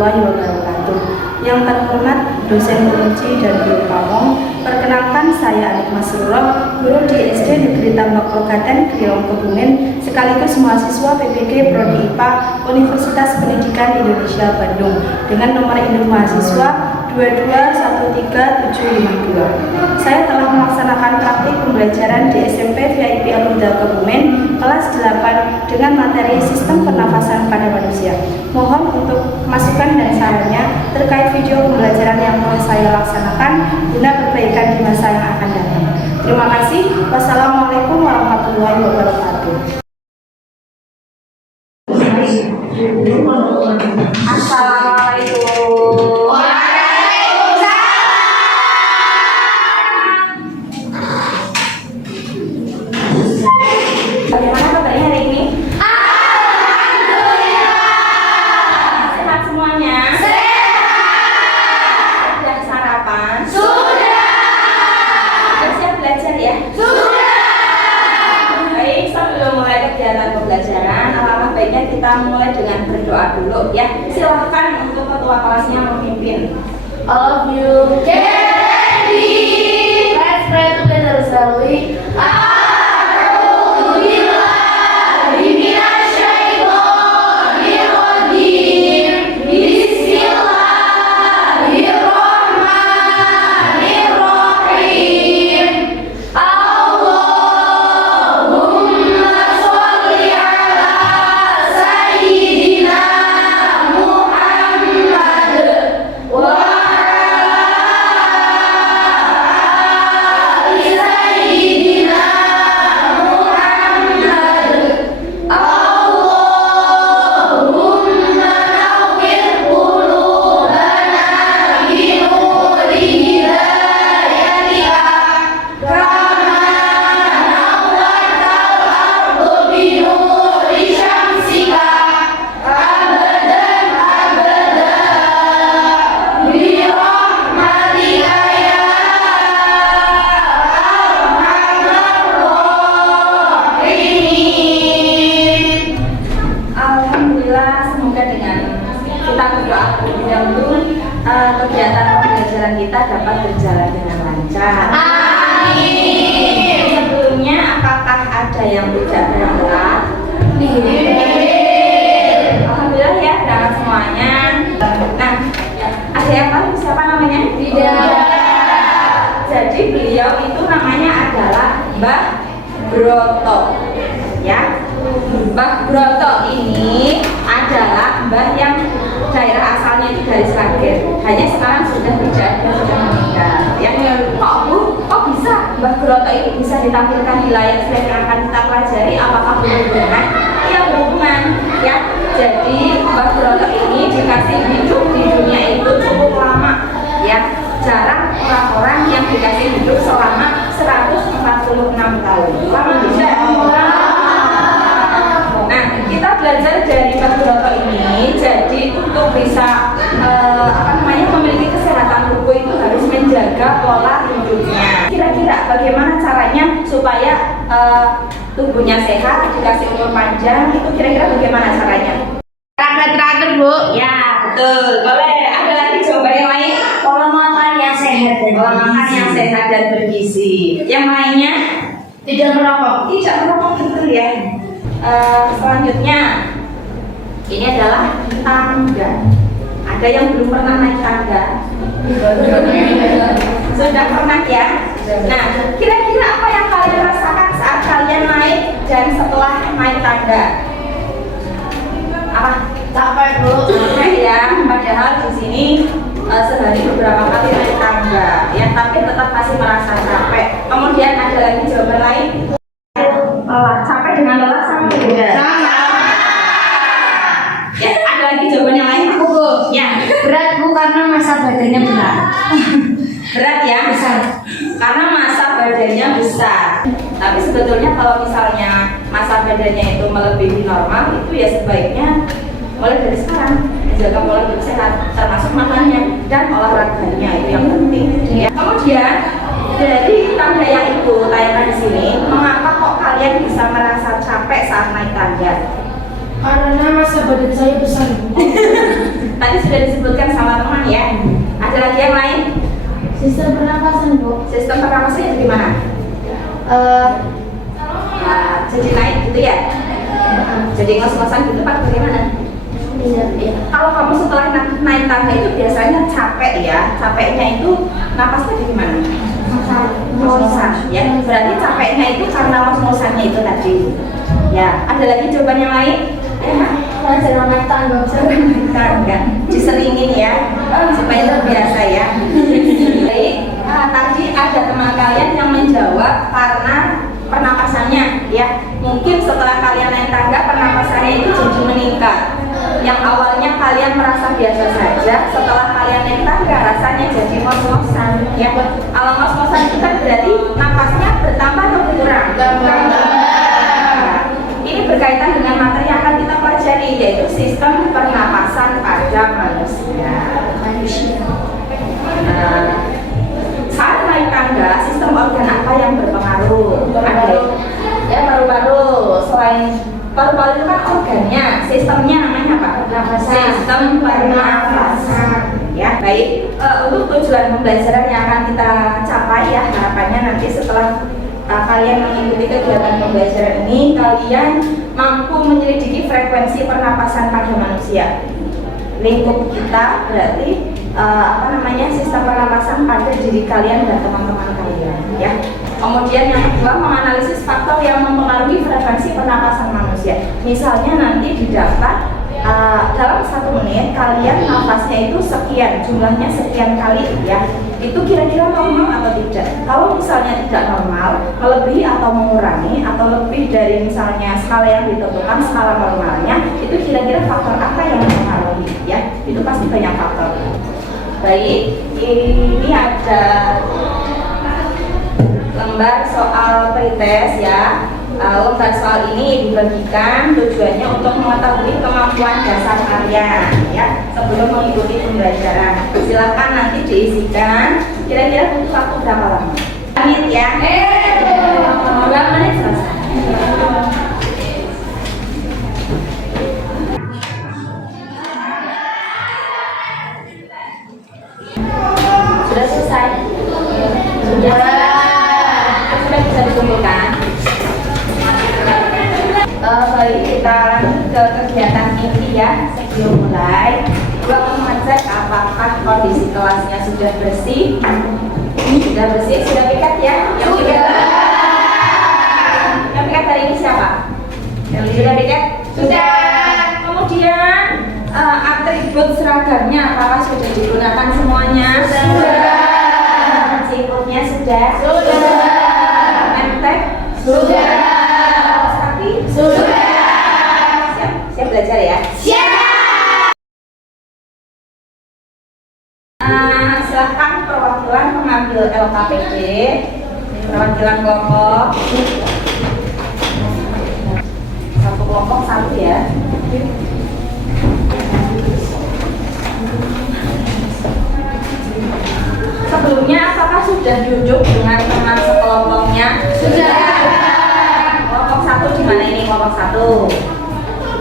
warahmatullahi wabarakatuh. Yang terhormat dosen biologi dan guru pamong, perkenalkan saya Anik Masrurah, guru di SD Negeri Tambak Progaten, Kriong Kebumen, sekaligus mahasiswa PPG Prodi IPA Universitas Pendidikan Indonesia Bandung dengan nomor induk mahasiswa 2213752. Saya telah melaksanakan praktik pembelajaran di SMP VIP Al-Huda Kebumen kelas 8 dengan materi sistem pernafasan pada manusia. Mohon untuk masukan dan sarannya terkait video pembelajaran yang telah saya laksanakan guna perbaikan di masa yang akan datang. Terima kasih. Wassalamualaikum warahmatullahi wabarakatuh. Assalamualaikum. Bagaimana kabarnya hari ini? Alhamdulillah. Sehat semuanya? Sehat. Sudah sarapan? Sudah. Sudah siap belajar ya? Sudah. Baik, sebelum mulai kegiatan pembelajaran, alangkah baiknya kita mulai dengan berdoa dulu ya. Silahkan untuk ketua kelasnya memimpin. All of you get ready. Let's pray together, shall we? Kegiatan pembelajaran kita dapat berjalan dengan lancar. Amin. Sebelumnya, apakah ada yang tidak berangkat? Alhamdulillah ya, berangkat semuanya. Nah, ada yang tahu siapa namanya? Tidak. Jadi beliau itu namanya adalah Mbah Broto. Ya, Mbah Broto ini adalah mbah yang daerah asalnya itu dari Sragen, hanya sekarang sudah tidak ada, sudah meninggal. Ya, kok bisa Mbah Broto ini bisa ditampilkan di layar slide yang akan kita pelajari? Apakah berhubungan? Ya, berhubungan. Ya, jadi Mbah Broto ini dikasih hidup di dunia itu cukup lama. Ya, jarang orang-orang yang dikasih hidup selama 146 tahun. Lama tidak? Nah, kita belajar dari Mbah Broto ini, jadi untuk bisa memiliki kesehatan tubuh itu harus menjaga pola hidupnya. Kira-kira bagaimana caranya supaya tubuhnya sehat, dikasih umur panjang, itu kira-kira bagaimana caranya? Terakhir Bu. Ya, betul. Boleh ada lagi jawaban yang lain? Pola makan yang sehat dan Pola makan yang sehat dan bergizi. Yang lainnya? tidak merokok. Tidak merokok, betul ya. Selanjutnya, ini adalah tangga. Ada yang belum pernah naik tangga? Sudah pernah ya? Nah, kira-kira apa yang kalian rasakan saat kalian naik dan setelah naik tangga? Apa? Capek Bu. Capek ya, padahal di sini sehari beberapa kali naik tangga, ya, tapi tetap masih merasa capek. Kemudian ada lagi jawaban lain. Capek dengan lelah sama tidak? Sama. Ya, ada lagi jawaban yang lain Bu. Ya, Berat Bu karena masa badannya berat. berat ya? Besar. Karena masa badannya besar. Tapi sebetulnya kalau misalnya masa badannya itu melebihi normal, itu ya sebaiknya mulai dari sekarang menjaga pola hidup sehat, termasuk makannya dan olahraganya, itu yang penting. Ya. Kemudian dari tangga yang ibu tayangkan di sini, mengapa kok kalian bisa merasa capek saat naik tangga? Karena masa badan saya besar. Tadi sudah disebutkan sama teman ya. Ada lagi yang lain? Sistem pernapasan, Bu. Sistem pernapasannya gimana? Jadi naik gitu ya? Jadi ngos-ngosan gitu Pak, bagaimana? Iya. Kalau kamu setelah naik tangga itu biasanya capek ya. Capeknya itu napasnya di gimana? Ngos-ngosan ya. Berarti capeknya itu karena ngos-ngosannya itu tadi. Ya, ada lagi jawaban yang lain? Ya, Saya sedang naik tangga. tangga diselingin ya supaya terbiasa ya. Baik, tadi ada teman kalian yang menjawab karena pernapasannya ya. Mungkin setelah kalian naik tangga pernapasannya itu jadi meningkat. Yang awalnya kalian merasa biasa saja, setelah kalian naik tangga rasanya jadi ngos-ngosan ya. Kalau ngos-ngosan itu kan berarti napasnya bertambah atau berkurang? Ini berkaitan dengan materi yang akan kita pelajari, yaitu sistem pernapasan pada manusia. Saat naik tangga, sistem organ apa yang berpengaruh? Ada ya paru-paru. Selain paru-paru itu kan organnya, sistemnya namanya apa? Sistem pernapasan. Ya, baik. Untuk tujuan pembelajaran yang akan kita capai ya, harapannya nanti setelah kalian mengikuti kegiatan pembelajaran ini, kalian mampu menyelidiki frekuensi pernapasan pada manusia. Lingkup kita berarti sistem pernapasan pada diri kalian dan teman-teman kalian ya. Kemudian yang kedua, menganalisis faktor yang mempengaruhi frekuensi pernapasan manusia. Misalnya nanti didapat dalam 1 menit kalian nafasnya itu sekian, jumlahnya sekian kali ya. Itu kira-kira normal atau tidak? Kalau misalnya tidak normal, melebihi atau mengurangi atau lebih dari misalnya skala yang ditentukan, skala normalnya, itu kira-kira faktor apa yang mempengaruhi ya? Itu pasti banyak faktor. Baik, ini ada lembar soal pretest ya. Lembar soal ini dibagikan tujuannya untuk mengetahui kemampuan dasar kalian ya sebelum mengikuti pembelajaran. Silakan nanti diisikan. Kira-kira butuh waktu berapa lama? Menit ya? 2 menit selesai. Sudah selesai? Sudah bisa dikumpulkan? Baik, kita lanjut ke kegiatan inti ya. Sebelum mulai, coba mengecek apakah kondisi kelasnya sudah bersih. Sudah bersih, sudah piket ya? Yang piket? Yang piket hari ini siapa? Yang sudah piket? Sudah. Kemudian atribut seragamnya apakah sudah digunakan semuanya? Sudah. Siputnya sudah? Sudah. Emtek? Sudah. Sudah. Siap belajar ya? Siap. Silakan perwakilan mengambil LKPD, perwakilan kelompok. Satu kelompok satu ya. Sebelumnya apakah sudah duduk dengan teman sekelompoknya? Sudah. Kelompok 1 di mana ini? Kelompok 1.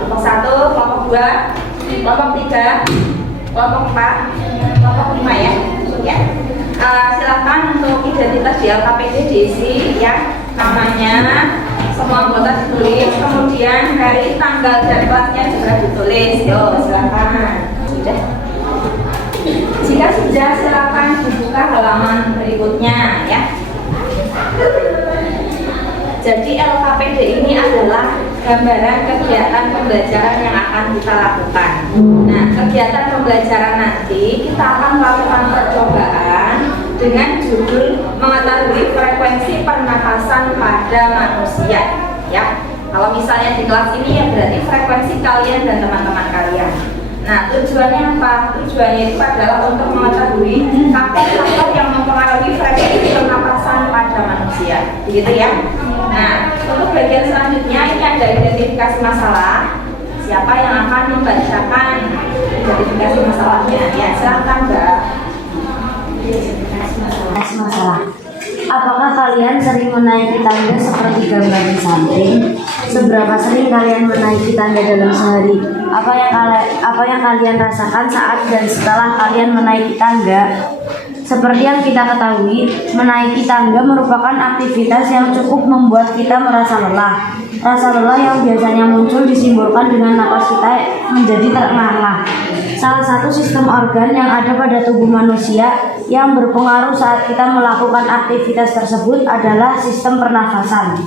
Kelompok 1, kelompok 2, kelompok 3, kelompok 4, kelompok 5 ya. Ya. Silakan untuk identitas di LKPD diisi ya, namanya, semua anggota ditulis, kemudian hari, tanggal dan kelasnya juga ditulis. Yo, silakan. Sudah. Jika sudah, silakan dibuka halaman berikutnya ya. Jadi LKPD ini adalah gambaran kegiatan pembelajaran yang akan kita lakukan. Nah, kegiatan pembelajaran nanti kita akan melakukan percobaan dengan judul mengetahui frekuensi pernapasan pada manusia. Ya, kalau misalnya di kelas ini ya berarti frekuensi kalian dan teman-teman kalian. Nah, tujuannya apa? Tujuannya itu adalah untuk mengetahui faktor-faktor yang mempengaruhi frekuensi pernapasan pada manusia. Begitu ya? Nah, untuk bagian selanjutnya ini ada identifikasi masalah. Siapa yang akan membacakan identifikasi masalahnya? Ya, silakan Mbak. Identifikasi masalah. Apakah kalian sering menaiki tangga seperti gambar di samping? Seberapa sering kalian menaiki tangga dalam sehari? Apa yang kalian rasakan saat dan setelah kalian menaiki tangga? Seperti yang kita ketahui, menaiki tangga merupakan aktivitas yang cukup membuat kita merasa lelah. Rasa lelah yang biasanya muncul disimbolkan dengan napas kita menjadi terengah-engah. Salah satu sistem organ yang ada pada tubuh manusia yang berpengaruh saat kita melakukan aktivitas tersebut adalah sistem pernafasan.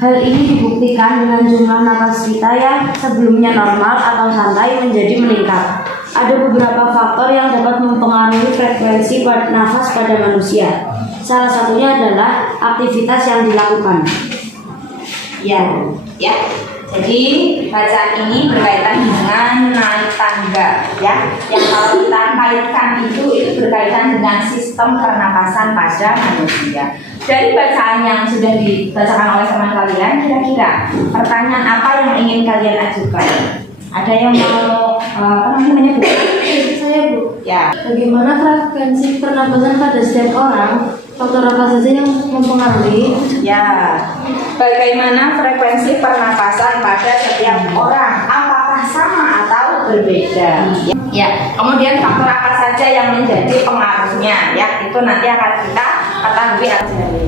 Hal ini dibuktikan dengan jumlah napas kita yang sebelumnya normal atau santai menjadi meningkat. Ada beberapa faktor yang dapat mempengaruhi frekuensi nafas pada manusia. Salah satunya adalah aktivitas yang dilakukan. Ya. Jadi bacaan ini berkaitan dengan naik tangga, ya. Yang kalau kita kaitkan itu berkaitan dengan sistem pernapasan pada manusia. Dari bacaan yang sudah dibacakan oleh teman kalian, kira-kira pertanyaan apa yang ingin kalian ajukan? Ada yang mau namanya, Bu? Saya, Bu. Ya. Bagaimana frekuensi pernapasan pada setiap orang? Faktor apa saja yang mempengaruhi? Ya. Bagaimana frekuensi pernapasan pada setiap orang? Apakah sama atau berbeda? Ya. Kemudian faktor apa saja yang menjadi pengaruhnya? Ya, itu nanti akan kita ketahui.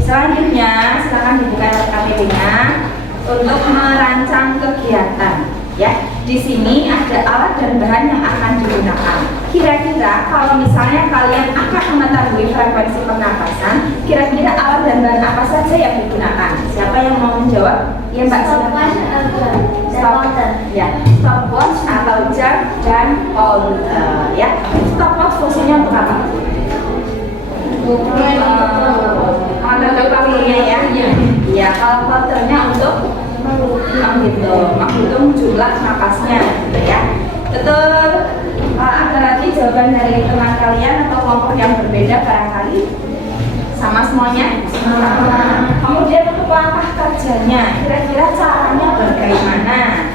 Selanjutnya, silakan dibuka KTP-nya untuk merancang kegiatan. Ya, di sini ada alat dan bahan yang akan digunakan. Kira-kira kalau misalnya kalian akan mengetahui frekuensi pernapasan, kira-kira alat dan bahan apa saja yang digunakan? Siapa yang mau menjawab? Ya, Mbak. Stopwatch atau jam dan counter. Ya, stopwatch fungsinya untuk apa? Untuk waktunya ya. Ya, kalau counternya untuk menghitung jumlah napasnya, gitu ya. Betul. Ada lagi jawaban dari teman kalian atau kelompok yang berbeda barangkali? Sama semuanya? Sama. Kemudian untuk langkah kerjanya, kira-kira caranya bagaimana?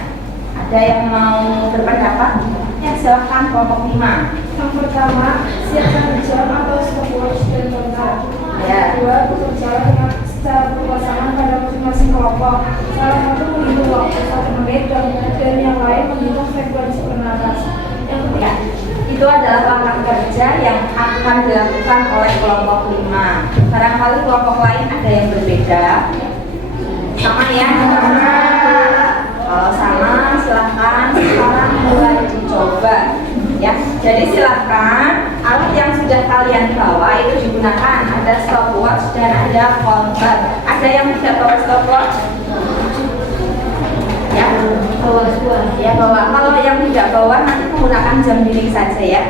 Ada yang mau berpendapat? Ya, silahkan kelompok 5. Yang pertama, siapkan jam atau stopwatch dan counter. Ya. Kedua, bekerja dengan secara berpasangan pada masing-masing kelompok. Salah satu menghitung waktu 1 menit dan yang lain menghitung frekuensi pernapasan. Yang ketiga, Itu adalah langkah kerja yang akan dilakukan oleh kelompok 5. Barangkali kelompok lain ada yang berbeda. Sama ya? Kalau sama, silahkan sekarang mulai dicoba. Ya, jadi silahkan alat yang sudah kalian bawa itu digunakan. Ada stopwatch dan ada counter. Ada yang tidak bawa stopwatch? Ya, bawa semua. Ya, bawa. Kalau yang tidak bawa nanti menggunakan jam dinding saja ya.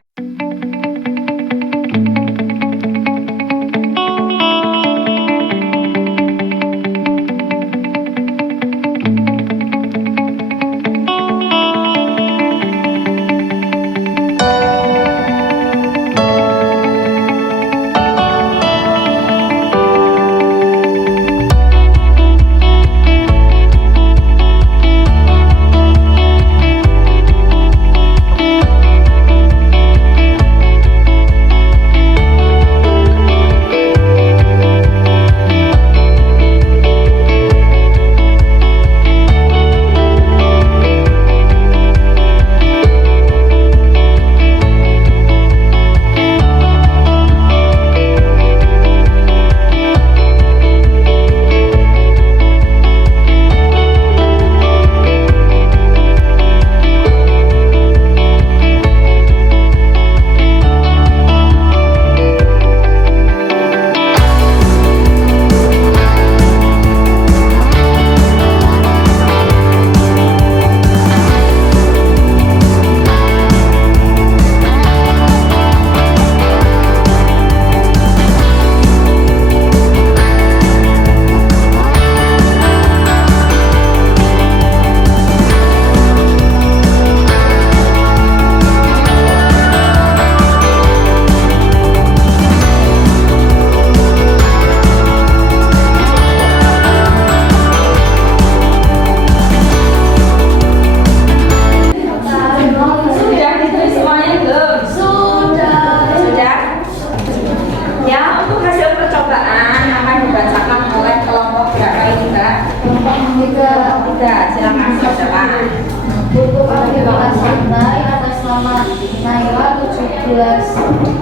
pertama Naila 17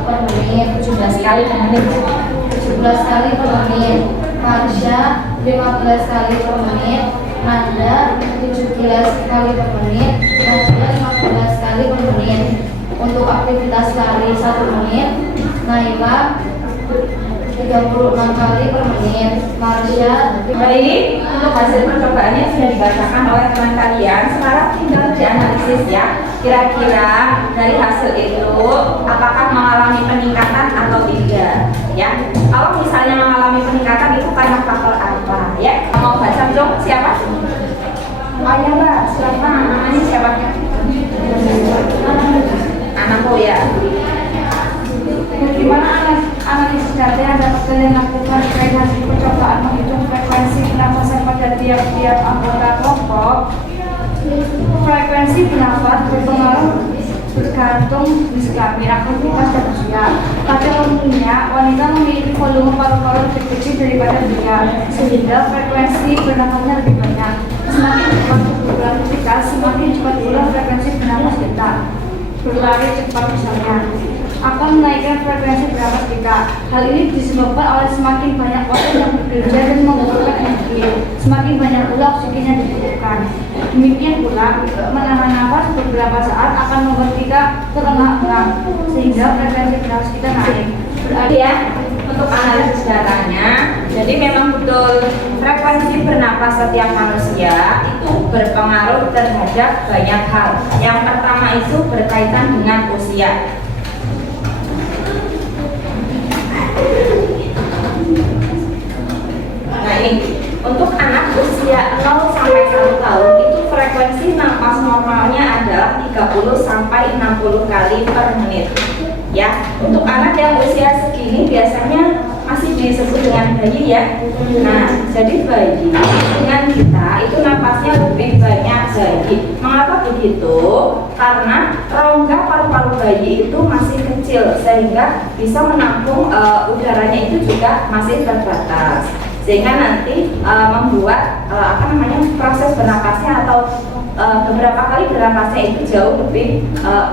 per menit, 17 kali per menit. 17 kali per menit. Marsha 15 kali per menit. Nanda 17 kali per menit. Nadia 15 kali per menit. Untuk aktivitas lari 1 menit, Naila 36 kali per menit. Marsha. Baik, untuk hasil percobaannya sudah dibacakan oleh teman kalian. Sekarang tinggal dianalisis ya. Kira-kira dari hasil itu apakah mengalami peningkatan atau tidak? Ya, kalau misalnya mengalami peningkatan itu karena faktor apa? Ya, mau baca dong siapa? Oh ya mbak, siapa? Namanya siapa? Anakku ya. Bagaimana analisis data yang dapat kalian lakukan terkait hasil percobaan menghitung frekuensi pernapasan pada tiap-tiap anggota kelompok? Frekuensi bernafas berpengaruh bergantung disklamir, aktivitas dan usia. Pada umumnya, wanita memiliki volume paru-paru lebih kecil daripada pria, sehingga frekuensi bernafasnya lebih banyak. Semakin cepat tubuh beraktivitas, semakin cepat pula frekuensi bernafas kita. Berlari cepat misalnya akan menaikkan frekuensi bernafas kita. Hal ini disebabkan oleh semakin banyak otot yang bekerja dan mengumpulkan energi, semakin banyak pula oksigen yang dibutuhkan. Demikian pula, menahan nafas beberapa saat akan membuat kita terengah-engah, sehingga frekuensi bernafas kita naik. Berarti ya, untuk analisis datanya, jadi memang betul frekuensi bernapas setiap manusia itu berpengaruh terhadap banyak hal. Yang pertama itu berkaitan dengan usia. Nah ini, untuk anak usia 0 sampai 1 tahun itu frekuensi napas normalnya adalah 30 sampai 60 kali per menit. Ya, untuk anak yang usia segini biasanya masih disebut dengan bayi ya. Nah, jadi bayi dengan kita itu napasnya lebih banyak bayi. Mengapa begitu? Karena rongga paru-paru bayi itu masih kecil sehingga bisa menampung udaranya itu juga masih terbatas. Sehingga nanti membuat proses bernapasnya atau beberapa kali bernapasnya itu jauh lebih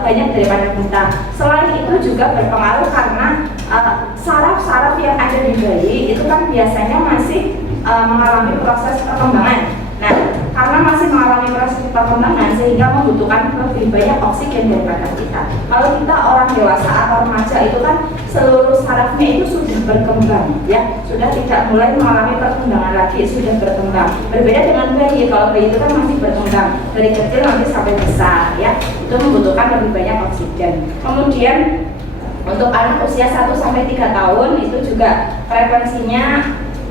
banyak daripada kita. Selain itu juga berpengaruh karena saraf-saraf yang ada di bayi itu kan biasanya masih mengalami proses perkembangan. Nah, karena masih mengalami proses perkembangan sehingga membutuhkan lebih banyak oksigen daripada kita. Kalau kita orang dewasa atau remaja itu kan seluruh sarafnya itu sudah berkembang, ya, sudah tidak mulai mengalami perkembangan lagi, sudah berkembang. Berbeda dengan bayi, kalau bayi itu kan masih berkembang dari kecil nanti sampai besar, ya, itu membutuhkan lebih banyak oksigen. Kemudian untuk anak usia 1 sampai 3 tahun itu juga frekuensinya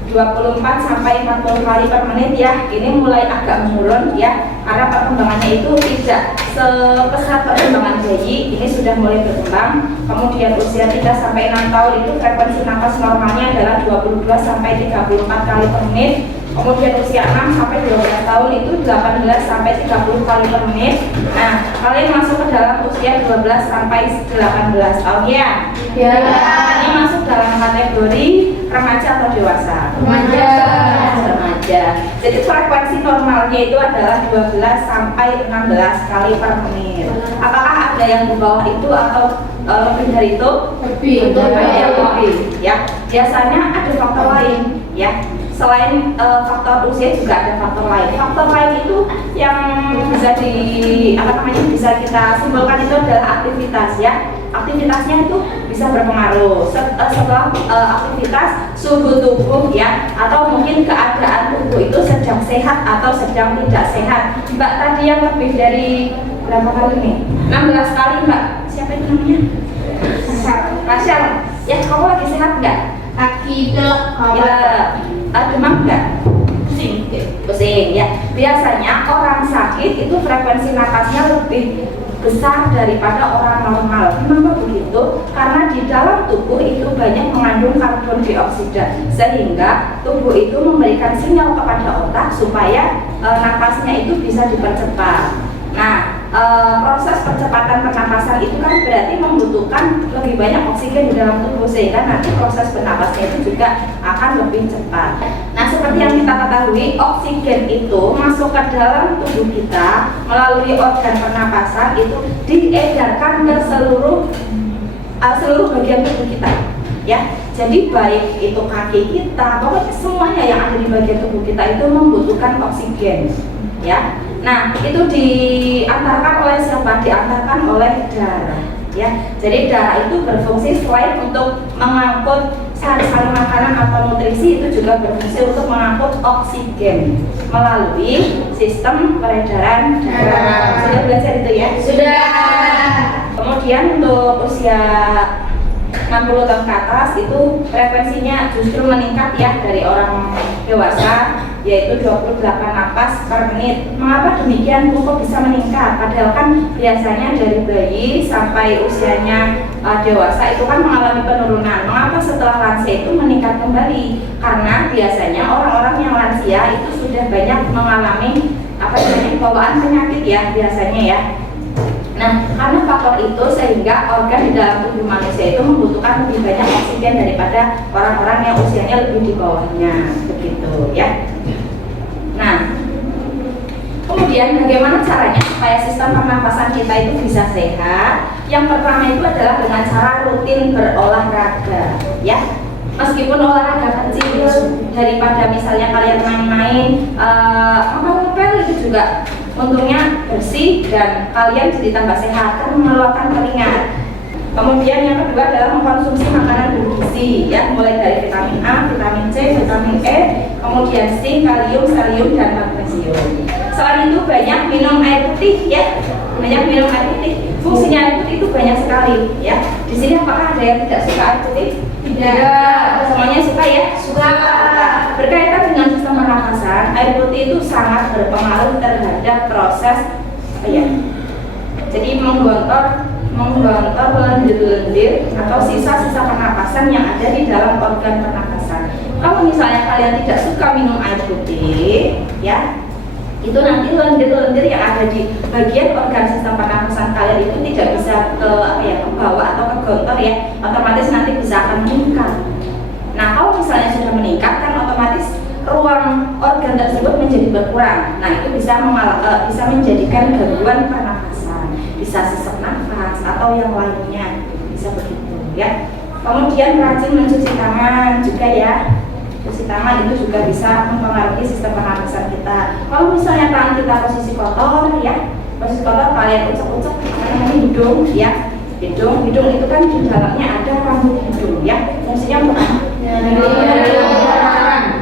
24 sampai 40 kali per menit ya. Ini mulai agak menurun ya, karena perkembangannya itu tidak sepesat perkembangan bayi. Ini sudah mulai berkembang. Kemudian usia 3 sampai 6 tahun itu frekuensi nafas normalnya adalah 22 sampai 34 kali per menit. Kemudian usia 6 sampai 12 tahun itu 18 sampai 30 kali per menit. Nah, kalian masuk ke dalam usia 12 sampai 18 tahun ya. Ya. Ini masuk dalam kategori remaja atau dewasa? Remaja. Remaja. Jadi frekuensi normalnya itu adalah 12 sampai 16 kali per menit. Apakah ada yang di bawah itu atau lebih dari itu? Lebih. Ya. Biasanya ada faktor lain ya. Selain faktor usia juga ada faktor lain. Faktor lain itu yang bisa kita simpulkan itu adalah aktivitas ya. Aktivitasnya itu bisa berpengaruh. Setelah aktivitas, suhu tubuh ya, atau mungkin keadaan tubuh itu sedang sehat atau sedang tidak sehat. Mbak tadi yang lebih dari berapa kali nih? 16 kali Mbak. Siapa itu namanya? Rasyal. Ya, kamu lagi sehat nggak? Demam nggak? Pusing ya. Biasanya orang sakit itu frekuensi napasnya lebih besar daripada orang normal. Kenapa begitu? Karena di dalam tubuh itu banyak mengandung karbon dioksida, sehingga tubuh itu memberikan sinyal kepada otak supaya napasnya itu bisa dipercepat. Nah, proses percepatan pernapasan itu kan berarti membutuhkan lebih banyak oksigen di dalam tubuh, sehingga nanti proses bernapasnya itu juga akan lebih cepat. Nah, Nah, seperti yang kita ketahui, oksigen itu masuk ke dalam tubuh kita melalui organ pernapasan, itu diedarkan ke seluruh bagian tubuh kita, ya. Jadi baik itu kaki kita, pokoknya semuanya yang ada di bagian tubuh kita itu membutuhkan oksigen, ya. Nah, itu diantarkan oleh siapa? Diantarkan oleh darah, ya. Jadi darah itu berfungsi selain untuk mengangkut sari-sari makanan atau nutrisi, itu juga berfungsi untuk mengangkut oksigen melalui sistem peredaran darah. Sudah belajar itu ya? Sudah. Kemudian untuk usia 60 tahun ke atas itu frekuensinya justru meningkat ya dari orang dewasa, yaitu 28 napas per menit. Mengapa demikian Bu, kok bisa meningkat? Padahal kan biasanya dari bayi sampai usianya dewasa itu kan mengalami penurunan. Mengapa setelah lansia itu meningkat kembali? Karena biasanya orang-orang yang lansia itu sudah banyak mengalami bawaan penyakit ya biasanya ya. Nah, karena faktor itu sehingga organ di dalam tubuh manusia itu membutuhkan lebih banyak oksigen daripada orang-orang yang usianya lebih di bawahnya, begitu ya. Nah, kemudian bagaimana caranya supaya sistem pernapasan kita itu bisa sehat? Yang pertama itu adalah dengan cara rutin berolahraga, ya. Meskipun olahraga kecil daripada misalnya kalian main-main, ngepel-ngepel itu juga untungnya bersih dan kalian jadi tambah sehat karena mengeluarkan keringat. Kemudian yang kedua adalah mengkonsumsi makanan bergizi ya, mulai dari vitamin A, vitamin C, vitamin E, kemudian zinc, kalium, selium, dan magnesium. Selain itu banyak minum air putih ya, banyak minum air putih. Fungsinya air putih itu banyak sekali ya. Di sini apakah ada yang tidak suka air putih? Tidak. Semuanya suka ya? Suka. Berkaitan dengan sistem pernapasan, air putih itu sangat berpengaruh terhadap proses jadi menggontor lendir-lendir atau sisa-sisa pernapasan yang ada di dalam organ pernapasan. Kalau misalnya kalian tidak suka minum air putih, ya, itu nanti lendir-lendir yang ada di bagian organ sistem pernapasan kalian itu tidak bisa ke bawah atau ke gontor ya, otomatis nanti bisa akan meningkat. Nah, kalau misalnya sudah meningkat kan otomatis ruang organ tersebut menjadi berkurang. Nah, itu bisa menjadikan gangguan pernapasan, bisa sesak nafas atau yang lainnya, bisa begitu ya. Kemudian rajin mencuci tangan juga ya. Cuci tangan itu juga bisa mempengaruhi sistem pernapasan kita. Kalau misalnya tangan kita posisi kotor ya, posisi kotor kalian ucek-ucek hidung ya. Hidung itu kan di dalamnya ada rambut hidung ya. Fungsinya untuk apa?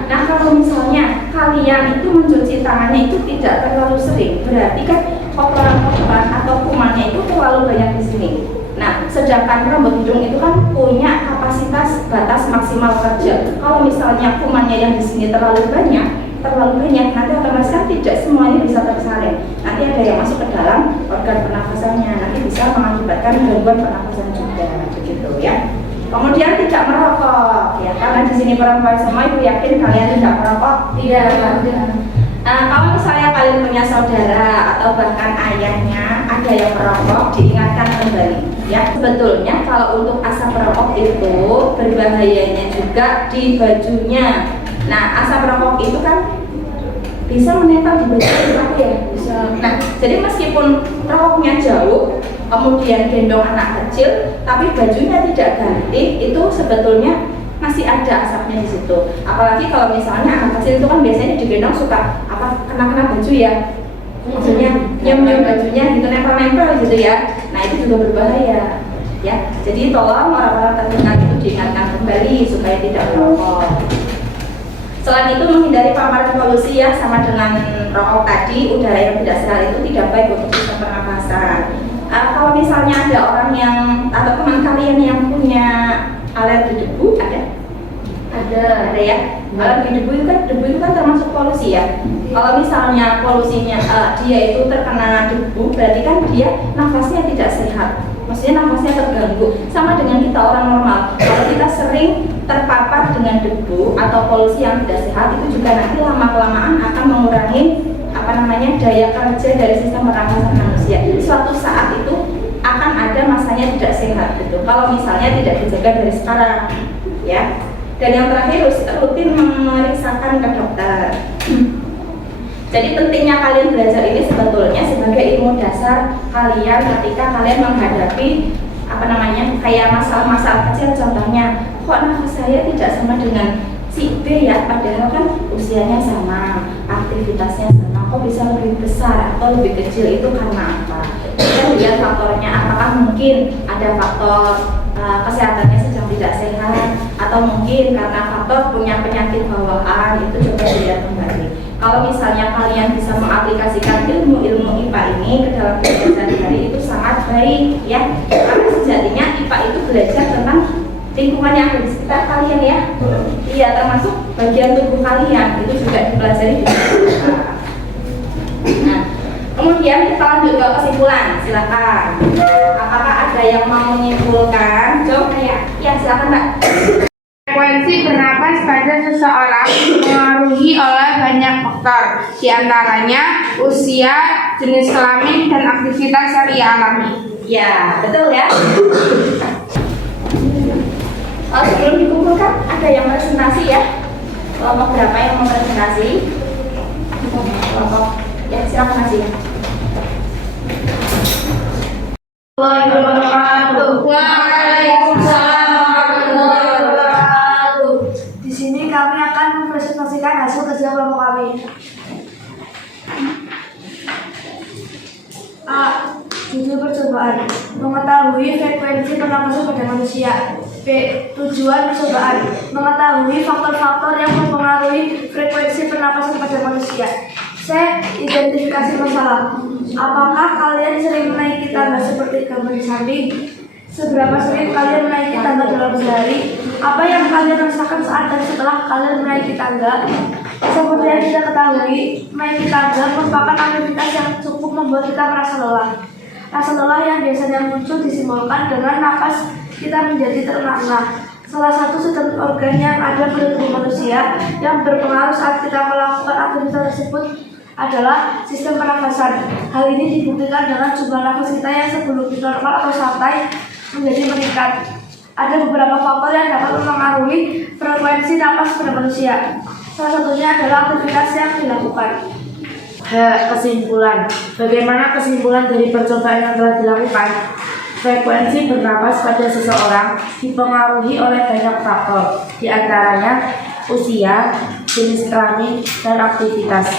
Nah, kalau misalnya kalian itu mencuci tangannya itu tidak terlalu sering, berarti kan kotoran-kotoran atau kumannya itu terlalu banyak di sini. Nah, sedangkan rambut hidung itu kan punya kapasitas batas maksimal kerja. Kalau misalnya kumannya yang di sini terlalu banyak, nanti otomatis kan tidak semuanya bisa tersalin. Nanti ada yang masuk ke dalam organ pernafasannya, nanti bisa mengakibatkan gangguan pernafasan juga, begitu ya. Kemudian tidak merokok, ya, karena di sini perempuan semua, ibu yakin kalian tidak merokok. Tidak. Kalau misalnya kalian punya saudara atau bahkan ayahnya ada yang merokok, diingatkan kembali. Ya, sebetulnya kalau untuk asap rokok itu berbahayanya juga di bajunya. Nah, asap rokok itu kan bisa menempel di baju aku ya. Bisa. Nah, jadi meskipun rokoknya jauh, kemudian gendong anak kecil, tapi bajunya tidak ganti, itu sebetulnya masih ada asapnya di situ. Apalagi kalau misalnya anak kecil itu kan biasanya digendong suka kena baju ya. Maksudnya nyium bajunya gitu, nempel-nempel gitu ya. Nah, itu juga berbahaya. Ya, jadi tolong orang-orang terdekat itu diingatkan kembali supaya tidak merokok. Selain itu menghindari paparan polusi ya, sama dengan rokok tadi, udara yang tidak sehat itu tidak baik untuk sistem pernapasan. Kalau misalnya ada orang yang atau teman kalian yang punya alergi debu, ada ya. Alergi debu itu kan termasuk polusi ya. Kalau misalnya polusinya dia itu terkena debu, berarti kan dia nafasnya tidak sehat. Maksudnya nafasnya terganggu. Sama dengan kita orang normal. Kalau kita sering terpapar dengan debu atau polusi yang tidak sehat, itu juga nanti lama-kelamaan akan mengurangi daya kerja dari sistem pernapasan manusia. Suatu saat itu akan ada masanya tidak sehat gitu. Kalau misalnya tidak dijaga dari sekarang, ya. Dan yang terakhir rutin memeriksakan ke dokter. Jadi pentingnya kalian belajar ini sebetulnya sebagai ilmu dasar kalian ketika kalian menghadapi kayak masalah-masalah kecil. Contohnya, kok nafas saya tidak sama dengan si B ya, padahal kan usianya sama, aktivitasnya sama, kok bisa lebih besar atau lebih kecil, itu karena apa? Kita lihat faktornya, apakah mungkin ada faktor kesehatannya sedang tidak sehat, atau mungkin karena faktor punya penyakit bawaan, itu coba dilihat kembali. Kalau misalnya kalian bisa mengaplikasikan ilmu-ilmu IPA ini ke dalam kehidupan sehari-hari, itu sangat baik ya, karena sejatinya IPA itu belajar tentang lingkungan yang ada di sekitar kalian ya. Iya, termasuk bagian tubuh kalian itu juga dipelajari di IPA. Nah, kemudian kita lanjut ke kesimpulan, silakan. Apakah ada yang mau menyimpulkan? Jawab ya, silakan Mbak. Frekuensi bernapas pada seseorang dipengaruhi oleh banyak faktor, diantaranya usia, jenis kelamin, dan aktivitas yang ia alami. Ya, betul ya. Sebelum dikumpulkan, ada yang presentasi ya? Kelompok berapa yang mau presentasi? Kelompok, ya silakan Mas. Waalaikumsalam. Di sini kami akan mempresentasikan hasil kerja kelompok kami. A. Judul percobaan: mengetahui frekuensi pernapasan pada manusia. B. Tujuan percobaan: mengetahui faktor-faktor yang mempengaruhi frekuensi pernapasan pada manusia. C. Identifikasi masalah: apakah kalian sering menaiki tangga seperti gambar di samping? Seberapa sering kalian menaiki tangga dalam sehari? Apa yang kalian rasakan saat dan setelah kalian menaiki tangga? Seperti yang kita ketahui, menaiki tangga merupakan aktivitas yang cukup membuat kita merasa lelah. Rasa lelah yang biasanya muncul disimbolkan dengan napas kita menjadi terengah-engah. Salah satu sistem organ yang ada pada tubuh manusia yang berpengaruh saat kita melakukan aktivitas tersebut adalah sistem pernafasan. Hal ini dibuktikan dengan jumlah nafas kita yang sebelum normal atau santai menjadi meningkat. Ada beberapa faktor yang dapat mempengaruhi frekuensi napas pada manusia. Salah satunya adalah aktivitas yang dilakukan. Kesimpulan. Bagaimana kesimpulan dari percobaan yang telah dilakukan? Frekuensi bernapas pada seseorang dipengaruhi oleh banyak faktor, diantaranya usia, jenis kelamin, dan aktivitas.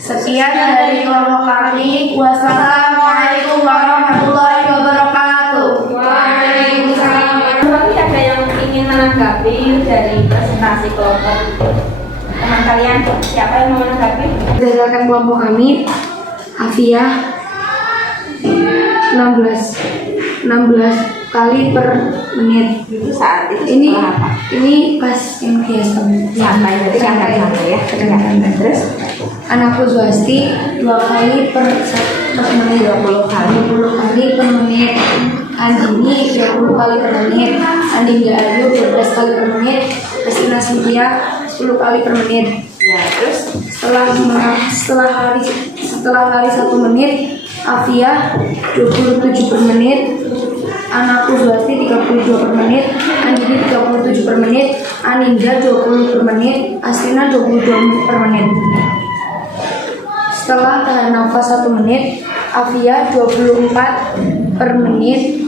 Sekian dari kelompok kami. Wassalamualaikum warahmatullahi wabarakatuh. Waalaikumsalam. Tapi ada yang ingin menanggapi dari presentasi kelompok teman kalian? Siapa yang mau menanggapi? Berdasarkan kelompok kami, Afia 16 kali per menit. Itu saat itu Ini setelah apa? ini pas yang biasa Santai, jadi santai ya. Terus anakku Zwasti 2 kali per menit, 20 kali. 20 kali per menit. Andini 20 kali per menit. Andingga Ayu 12 kali per menit. Asina Cynthia 10 kali per menit. Ya, terus Setelah hari 1 menit, Afia 27 per menit, anakku Zwasti 32 per menit, Andini 37 per menit, Anindra 20 per menit, Astina 22 per menit. Setelah tahan nafas 1 menit, Afia 24 per menit,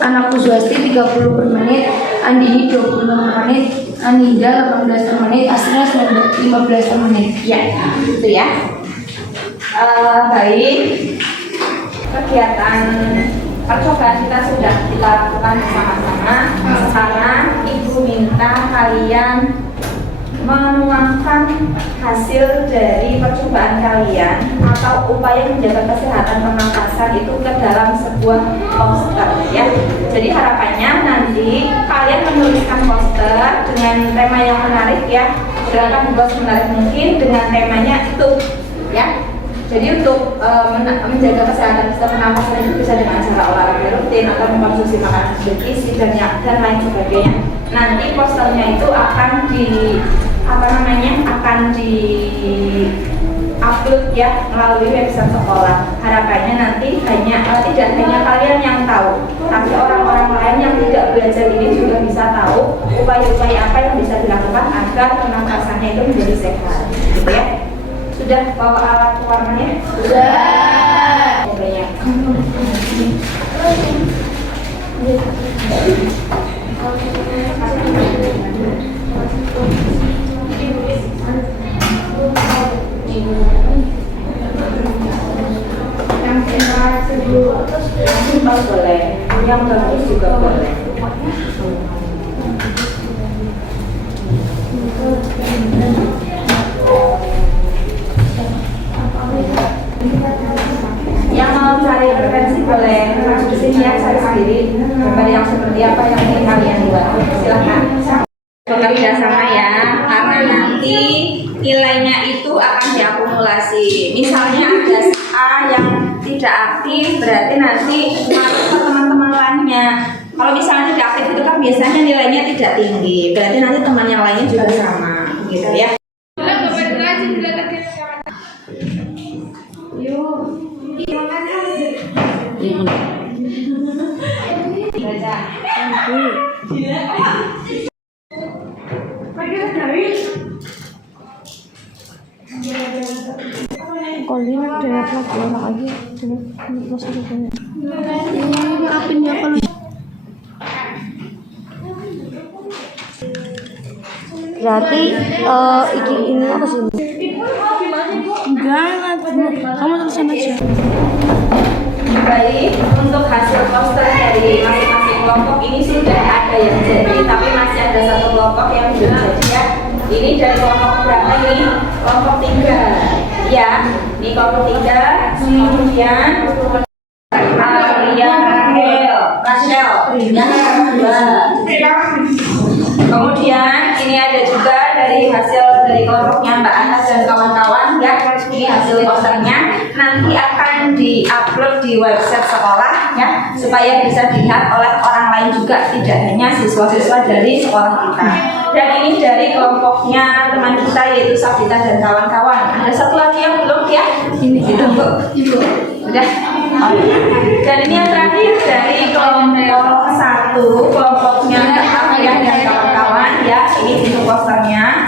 anakku Zwasti 30 per menit, Andini 26 per menit, Anindra 18 per menit, Astina 15 per menit. ya, itu ya. Baik, kegiatan percobaan kita sudah kita lakukan bersama-sama. Sekarang Ibu minta kalian menuangkan hasil dari percobaan kalian atau upaya menjaga kesehatan pernapasan itu ke dalam sebuah poster ya. Jadi harapannya nanti kalian menuliskan poster dengan tema yang menarik ya. Silakan dibuat semenarik mungkin dengan temanya itu ya. Jadi untuk menjaga kesehatan sistem pernapasan itu bisa dengan cara olahraga rutin atau mengkonsumsi makanan bergizi dan lain sebagainya. Nanti posternya itu akan upload ya melalui website sekolah. Harapannya nanti tidak hanya kalian yang tahu, tapi orang-orang lain yang tidak belajar ini juga bisa tahu upaya-upaya apa yang bisa dilakukan agar pernafasannya itu menjadi sehat, gitu ya. Sudah bawa alat pewarnanya? Sudah. Banyak. Yang boleh, yang bagus juga boleh. Yang mau cari referensi boleh masuk ke sini ya, cari sendiri gambar yang seperti apa yang ingin kalian buat. Silahkan bekerja sama ya, karena nanti nilainya itu akan diakumulasi. Misalnya ada A yang tidak aktif, berarti nanti masuk ke teman-teman lainnya. Kalau misalnya tidak aktif itu kan biasanya nilainya tidak tinggi, berarti nanti teman yang lainnya juga sama, gitu ya. Berarti ini apa sih? Enggak, kamu terusin aja. Baik, untuk hasil poster dari masing-masing kelompok ini sudah ada yang jadi, tapi masih ada satu kelompok yang belum jadi ya. Ini dari kelompok berapa ini? Kelompok 3 ya. Ini kelompok 3, kemudian Rachel yang kedua. Kemudian ini ada juga dari hasil dari kelompoknya Mbak Anas dan kawan-kawan ya. Ini hasil posternya nanti akan diupload di website sekolah ya, supaya bisa dilihat oleh orang lain juga, tidak hanya siswa-siswa dari sekolah kita. Dan ini dari kelompoknya teman kita yaitu Sabita dan kawan-kawan. Ada satu lagi yang belum ya? Ini itu Bu. Udah. Dan ini yang terakhir dari kelompok 1, kelompoknya Mbak ya dan kawan-kawan ya. Ini itu posternya.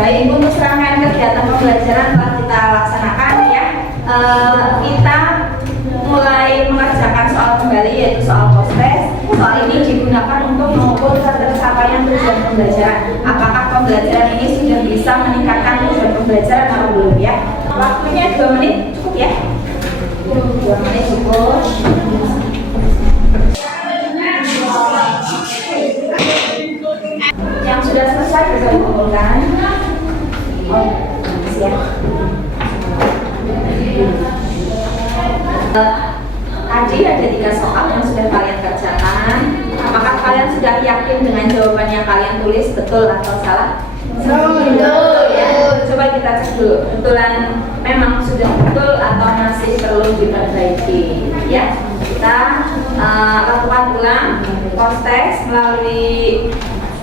Baik, untuk serangkaian kegiatan pembelajaran telah kita laksanakan ya. Kita mulai mengerjakan soal kembali yaitu soal post-test. Soal ini digunakan untuk mengukur capaian tujuan pembelajaran. Apakah pembelajaran ini sudah bisa meningkatkan tujuan pembelajaran atau belum ya? Waktunya 2 menit cukup ya? 2 menit cukup. Yang sudah selesai bisa dikumpulkan. Oh, siap. Tadi ada 3 soal yang sudah kalian kerjakan. Apakah kalian sudah yakin dengan jawaban yang kalian tulis betul atau salah? Betul ya. Coba kita cek dulu. Betulan memang sudah betul atau masih perlu diperbaiki ya. Kita lakukan ulang post-test melalui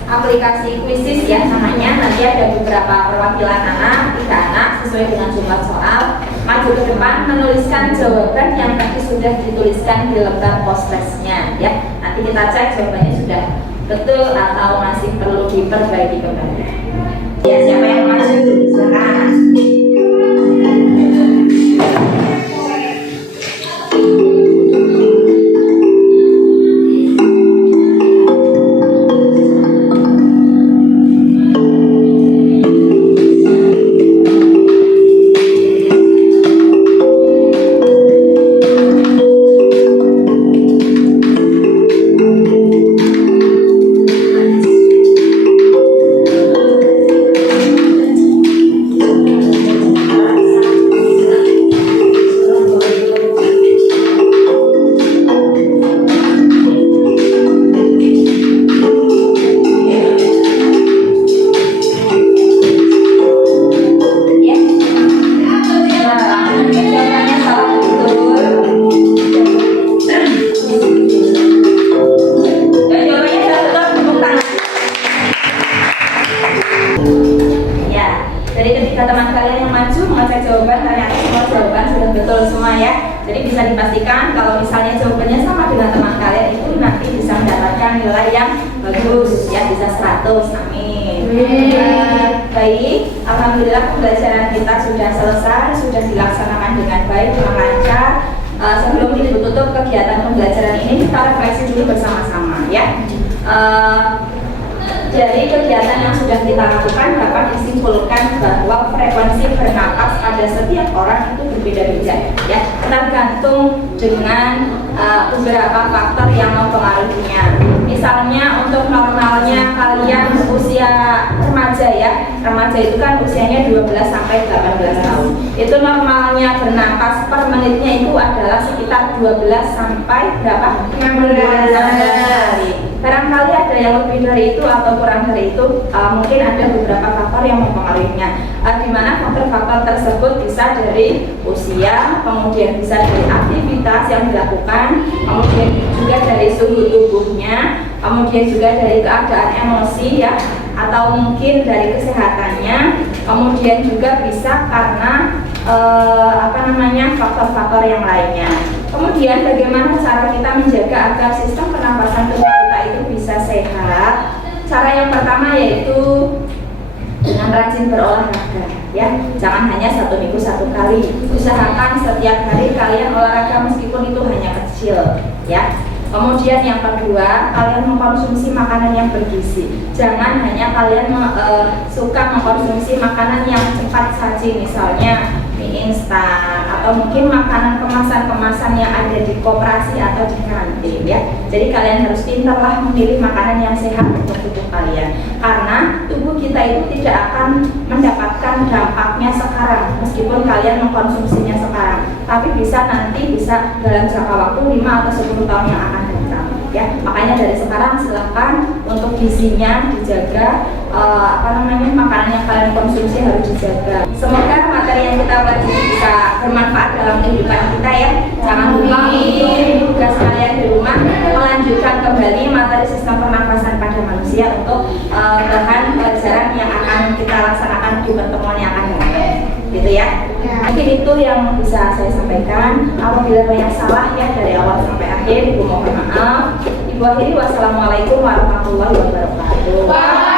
aplikasi Quizzes ya namanya. Nanti ada beberapa perwakilan anak, 3 anak sesuai dengan jumlah soal. Maju ke depan menuliskan jawaban yang tadi sudah dituliskan di lembar post-testnya ya. Nanti kita cek jawabannya sudah betul atau masih perlu diperbaiki kembali. Ya, siapa yang maju? Silakan. betul semua ya. Jadi bisa dipastikan kalau misalnya jawabannya sama dengan teman kalian itu nanti bisa mendapatkan nilai yang bagus ya, bisa 100. Amin. Baik, alhamdulillah pembelajaran kita sudah selesai, sudah dilaksanakan dengan baik, dengan lancar. Sebelum ditutup kegiatan pembelajaran ini, kita refleksi dulu bersama-sama ya. Dari kegiatan yang sudah kita lakukan dapat disimpulkan bahwa frekuensi bernapas pada setiap orang itu berbeda-beda ya, tergantung dengan beberapa faktor yang mempengaruhinya. Misalnya untuk normalnya kalian usia remaja ya, remaja itu kan usianya 12 sampai 18 tahun. Itu normalnya bernapas per menitnya itu adalah sekitar 12 sampai berapa? 16 kali. Barangkali ada yang lebih dari itu atau kurang dari itu, mungkin ada beberapa faktor yang mempengaruhinya. Di mana faktor-faktor tersebut bisa dari usia, kemudian bisa dari aktivitas yang dilakukan, kemudian juga dari suhu tubuhnya, kemudian juga dari keadaan emosi ya, atau mungkin dari kesehatannya, kemudian juga bisa karena faktor-faktor yang lainnya. Kemudian bagaimana cara kita menjaga agar sistem pernapasan tubuh kita itu bisa sehat? Cara yang pertama yaitu dengan rajin berolahraga ya. Jangan hanya 1 minggu 1 kali. Usahakan setiap hari kalian olahraga meskipun itu hanya kecil ya. Kemudian yang kedua, kalian mengkonsumsi makanan yang bergizi. Jangan hanya kalian suka mengkonsumsi makanan yang cepat saji, misalnya mie instan atau mungkin makanan kemasan-kemasan yang ada di koperasi atau di kantin ya. Jadi kalian harus pintarlah memilih makanan yang sehat untuk tubuh kalian, karena tubuh kita itu tidak akan mendapatkan dampaknya sekarang meskipun kalian mengkonsumsinya sekarang, tapi bisa dalam jangka waktu 5 atau 10 tahun yang akan datang ya. Makanya dari sekarang silahkan untuk gizinya dijaga, makanan yang kalian konsumsi harus dijaga. Semoga materi yang kita pelajari bisa bermanfaat dalam kehidupan kita ya. Jangan lupa untuk tugas kalian di rumah melanjutkan kembali materi sistem pernafasan pada manusia untuk bahan pelajaran yang akan kita laksanakan di pertemuan yang akan datang, gitu ya. Mungkin itu yang bisa saya sampaikan. Apabila banyak salah ya dari awal sampai akhir, ibu mohon maaf. Ibu akhiri, wassalamualaikum warahmatullahi wabarakatuh.